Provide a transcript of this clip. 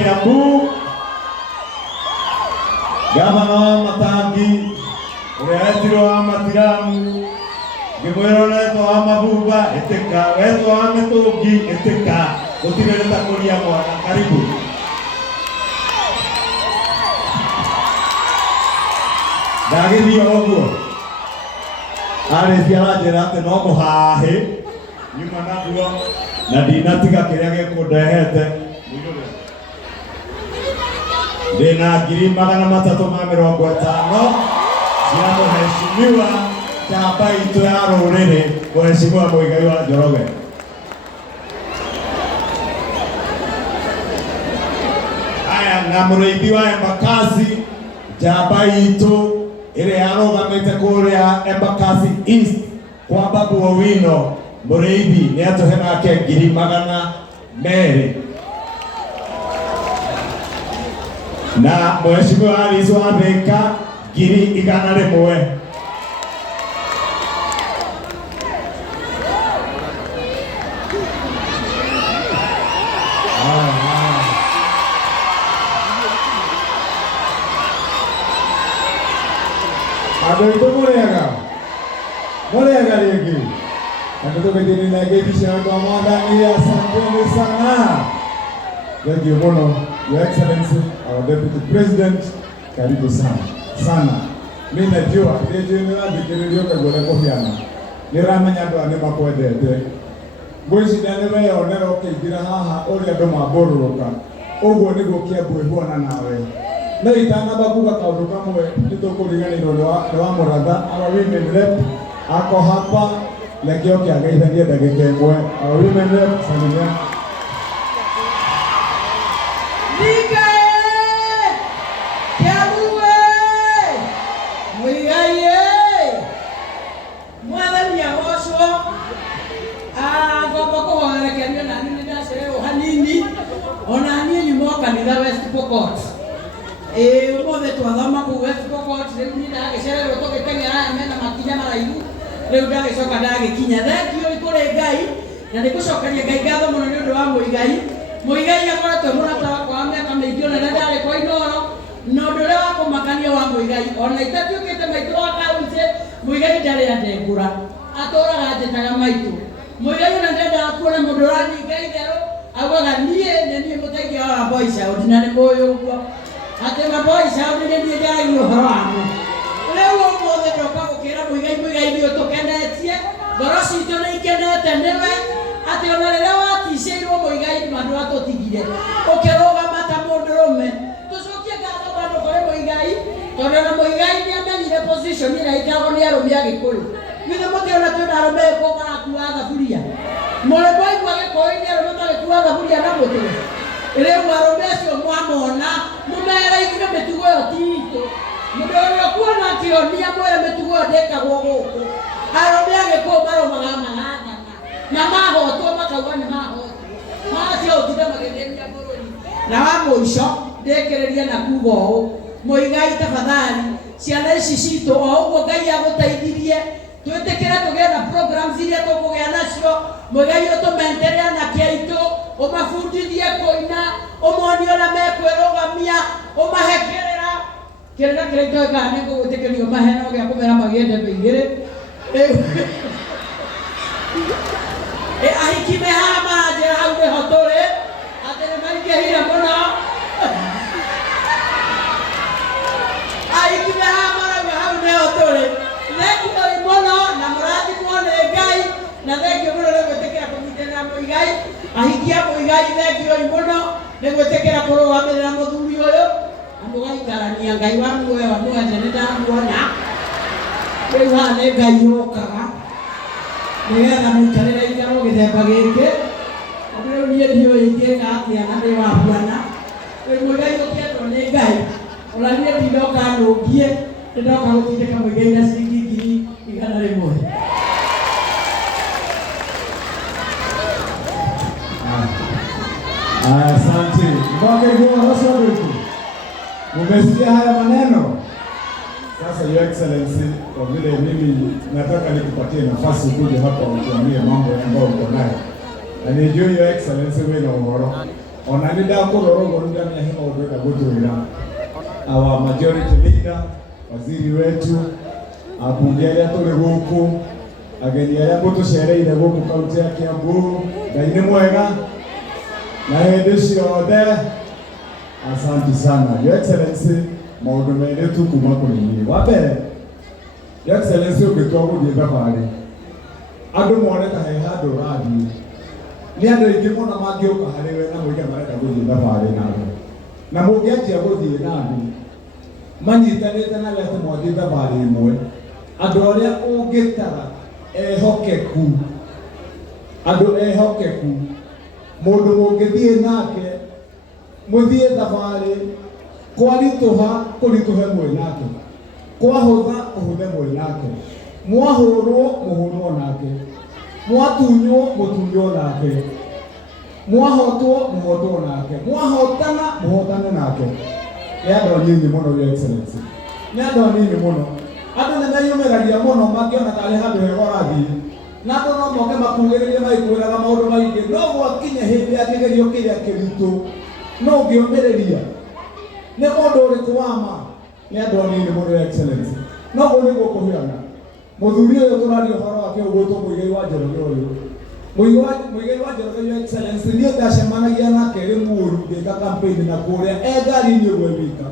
Kiambu, gavana wa Matangi, urehetiro wa Matiramu, ngimwira uretwo wa Mabumba, eteka, wetwo wa Mĩtũngi, eteka, gũtirĩ kũria mwana, karibu. Ndagĩthiĩ ũguo, arĩkia aranjĩra atĩ no mũhahe, nyuma naguo, na ndinatiga kĩrĩa gĩkũndehete. Ndĩna 350,000 cia mũheshimiwa njamba itũ ya rũrĩrĩ, Mheshimiwa Muigai wa Njoroge. Aya, na mũrĩithi wa Embakasi, njamba itũ ĩrĩa yarũgamĩte kũrĩa Embakasi East kwa Babu Owino, mũrĩithi nĩatũhe nake 200,000. Na Mheshimiwa Alice wa Thika 100,000. Ada itu boleh agak lagi. Ada tu kejadian lagi di sana Ramadan ini asante sana. Thank you, Mono, Your Excellency, our Deputy President, karibu sana. Mimi najua ndio ndio kagora kofiana. Niramenya ndo ane makwendete. Gweci ndane we onera okigira haha uri andu mabororoka. Uguo niguo Kiambu ihuana nawe. No itana bakuga kaundu kamwe nitukuringanirwo ni wa Muratha, our women rep ako hapa lekio kiangeithania ndagika imwe. Our women rep Samilia. West Pokot. Umothe twathoma ku West Pokot, riu ni ndagicererwo tugiteng'era mena makinya maraihu, riu ndagicoka ndagikinya. Thengio ikuri Ngai, na ndigucokeria Ngai ngatho muno ni undu wa Muigai. Muigai akoretwo murata wakwa wa miaka miingi, ona rĩrĩa ndarĩ kwa Inooro, na ũndũ ũrĩa wa kũmakania wa Muigai, ona itatuĩkĩte maitũ wa kaunti, Muigai ndarĩ andengũra, atũraga njĩtaga maitũ. Muigai ona ndendaga kuona mũndũ ũraninga itherũ, augaga niĩ nĩ mũteithia wa Boys Out, na nĩ mũĩ ũguo atĩ wa Boys Out nĩ niĩ njaragia ũhoro wamo. Rĩu ũmũthĩ ndoka gũkĩra Muigai nĩ ũtũkenetie, ngoro citũ nĩ ikenete nĩwe, atĩ ona rĩrĩa waticĩirwo Muigai andũ atũtigire ũkĩrũgama ta mũndũrũme. Tũcokie ngatho bado kũrĩ Muigai, tondũ ona Muigai nĩamenyire position ĩrĩa ĩkoragwo nĩ arũme a Gĩkũyũ. Githĩ mũkĩona twĩna arũme ĩkũ marakua thaburia? Mũrĩmo aigua Gĩkũyũ-inĩ arũme magĩkua thaburia na mũtwe. Rĩu arũme acio mwamona mũmere ithuĩ mĩtugo ĩyo ti itũ. Mũndũ ũrĩa ũkuona akĩonia mwĩre mĩtugo ĩyo ndĩkagwo gũkũ. Arũme a Gĩkũyũ marũmaga magathana na mahotwo makauga nĩ mahotwo. Macio ũtinde magĩthĩnia bũrũri. Na wa mũico ndĩkĩrĩrie na kuga ũũ, Muigai tafadhali, ciana ici citũ o ũguo Ngai agũteithirie, twĩtĩkĩre tũgĩe na programs iria tũkũgĩa nacio. Muigai ũtũmentere anake aitũ, ũmabundithie kũina, ũmonie ũrĩa mekwĩrũgamia, ũmahe kĩrĩra kĩrĩa itoĩkaga nĩ gũgũtĩkĩrio mahe no gĩa kũmera magĩe ndembe igĩrĩ. Ahiki me haha maranjĩra hau nĩho tũrĩ, atĩ nĩmaingĩhire mũno. Ahiki me haha marauga hau nĩho tũrĩ. Thengioi mũno na mũrathimwo nĩ Ngai, na thengio mũno nĩ gwĩtĩkĩra kũnyitĩrĩra Muigai. Ahiki a Muigai thengioi mũno nĩ gwĩtĩkĩra kũrũgamĩrĩra mũthuri ũyũ na mũgaikarania. Ngai wa muoyo amwende nĩ ndamuona. Rĩu haha nĩ Ngai ũkaga nĩgetha mũikarĩre ikaro gĩthemba gĩkĩ. Rĩu niĩ ndiũĩ ingĩka atĩa na ndĩ wa bwana. Rĩu Muigai ũkĩendwo nĩ Ngai, ona niĩ ndindoka nũngie, ndoka gũtindĩka Muigai na ciringi 100. Asante. Mbona hiyo hasa wetu? Umesikia haya maneno? Sasa Your Excellency, kwa vile mimi nataka nikupatie nafasi kuja hapa utuambie mambo ambayo uko nayo. Na nijue Your Excellency wewe na uhoro. ona nĩ ndakũrora ũguo nĩndamenya he maũndũ enda gũtwĩra. Our majority leader, waziri wetu, abunge arĩa tũrĩ gũkũ, ageni arĩa mũtũcereire gũkũ kaunti ya Kiambu, Ngai nĩ mwega na hĩndĩ ciothe. Asante sana. Your Excellency, maũndũ merĩ tu kuma kũrĩ niĩ. Wa mbere, Your Excellency, ũngĩtua gũthiĩ thabarĩ, andũ mone ta he handũ ũrathiĩ, nĩ andũ aingĩ mũno mangĩũka harĩ we na moige marenda gũthiĩ thabarĩ nawe. Na mũngĩanjia gũthiĩ na andũ manyitanĩte na we atĩ mwathiĩ thabarĩ ĩmwe, andũ arĩa ũngĩtara ehokeku, andũ ehokeku, mũndũ mũngĩthiĩ nake mũthiĩ thabarĩ kwaritũha kũritũhe mwĩ nake, kwahũtha ũhũthe mwĩ nake, mwahũrwo mũhũrwo nake, mwatunywo mũtunywo nake, mwahotwo mũhotwo nake, mwahotana mũhotane nake. Nĩ andũ anyinyi mũno, Your Excellency, nĩ andũ anyinyi mũno. Andũ nĩ meyumĩragia mũno mangĩona tarĩ handũ hega ũrathiĩ, na andũ no moke makugĩrĩrie magĩkwĩraga maũndũ maingĩ, no gwakinya hĩndĩ ya kĩgerio kĩrĩa kĩritũ no ũngĩũmĩrĩria. Nĩ mũndũ ũrĩkũ wa ma? Nĩ andũ anyinyi mũno, Your Excellency. No guo nĩguo kũhiana mũthuri ũyũ tũraria ũhoro wake ũgwĩtwo Mũigai wa Njoroge ũyũ. Mũigai wa Njoroge, Your Excellency, niĩ ndacemanagia nake Limuru ngĩka campaign na kũrĩa ngari-inĩ ũguo wika